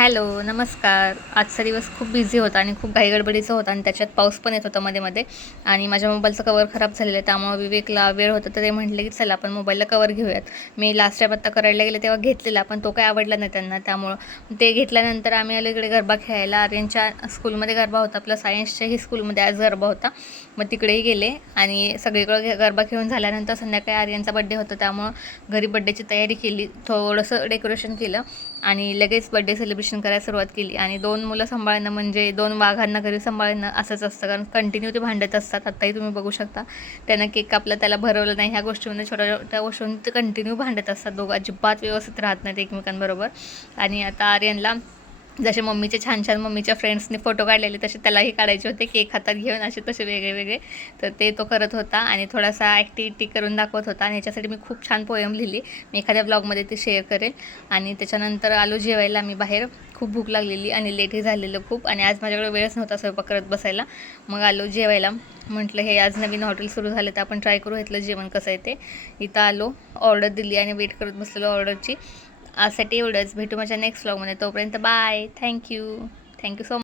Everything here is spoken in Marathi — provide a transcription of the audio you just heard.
हॅलो, नमस्कार. आजचा दिवस खूप बिझी होता आणि खूप घाईगडबडीचा होता आणि त्याच्यात पाऊस पण येत होता मध्ये-मध्ये आणि माझ्या मोबाईलचं कवर खराब झालेलं आहे. त्यामुळे विवेकला वेळ होता तर ते म्हटले, की "चला आपण मोबाईलला कवर घेऊयात." मी लास्ट टाईम आत्ता करायला गेले तेव्हा घेतलेला, पण तो काही आवडला नाही त्यांना. त्यामुळं ते घेतल्यानंतर आम्ही आलो इकडे गरबा खेळायला. आर्यनच्या स्कूलमध्ये गरबा होता. आपला सायन्सच्याही स्कूलमध्ये आज गरबा होता. मग तिकडेही गेले आणि सगळीकडे गरबा खेळून झाल्यानंतर संध्याकाळी आर्यनचा बड्डे होता. त्यामुळं घरी बड्डेची तयारी केली. थोडंसं डेकोरेशन केलं आणि लगेच बड्डे सेलिब्रेशन करायला सुरुवात केली. आणि 2 मुलं सांभाळणं म्हणजे 2 वाघांना घरी सांभाळणं असंच असतं, कारण कंटिन्यू ते भांडत असतात. आत्ताही तुम्ही बघू शकता, त्यानं केक कापला, त्याला भरवलं नाही, ह्या गोष्टीमध्ये छोट्या छोट्या गोष्टींनी ते कंटिन्यू भांडत असतात. दोघं अजिबात व्यवस्थित राहत नाहीत एकमेकांबरोबर. आणि आता आर्यनला जसे मम्मीचे छान छान मम्मीच्या फ्रेंड्सने फोटो काढलेले तसे त्यालाही काढायचे होते, केक हातात घेऊन असे तसे वेगळे वेगळे. तर ते तो करत होता आणि थोडासा ॲक्टिव्हिटी करून दाखवत होता. आणि ह्याच्यासाठी मी खूप छान पोयम लिहिली. मी एखाद्या ब्लॉगमध्ये ती शेअर करेल. आणि त्याच्यानंतर आलो जेवायला मी बाहेर. खूप भूक लागलेली आणि लेटही झालेलं खूप, आणि आज माझ्याकडे वेळच नव्हता स्वयंपाक करत बसायला. मग आलो जेवायला. म्हटलं हे आज नवीन हॉटेल सुरू झालं तर आपण ट्राय करू इथलं जेवण कसं आहे ते. इथं आलो, ऑर्डर दिली आणि वेट करत बसलेलो ऑर्डरची. आजसाठी एवढंच. भेटू माझ्या नेक्स्ट व्लॉगमध्ये. तोपर्यंत बाय. Thank you so much.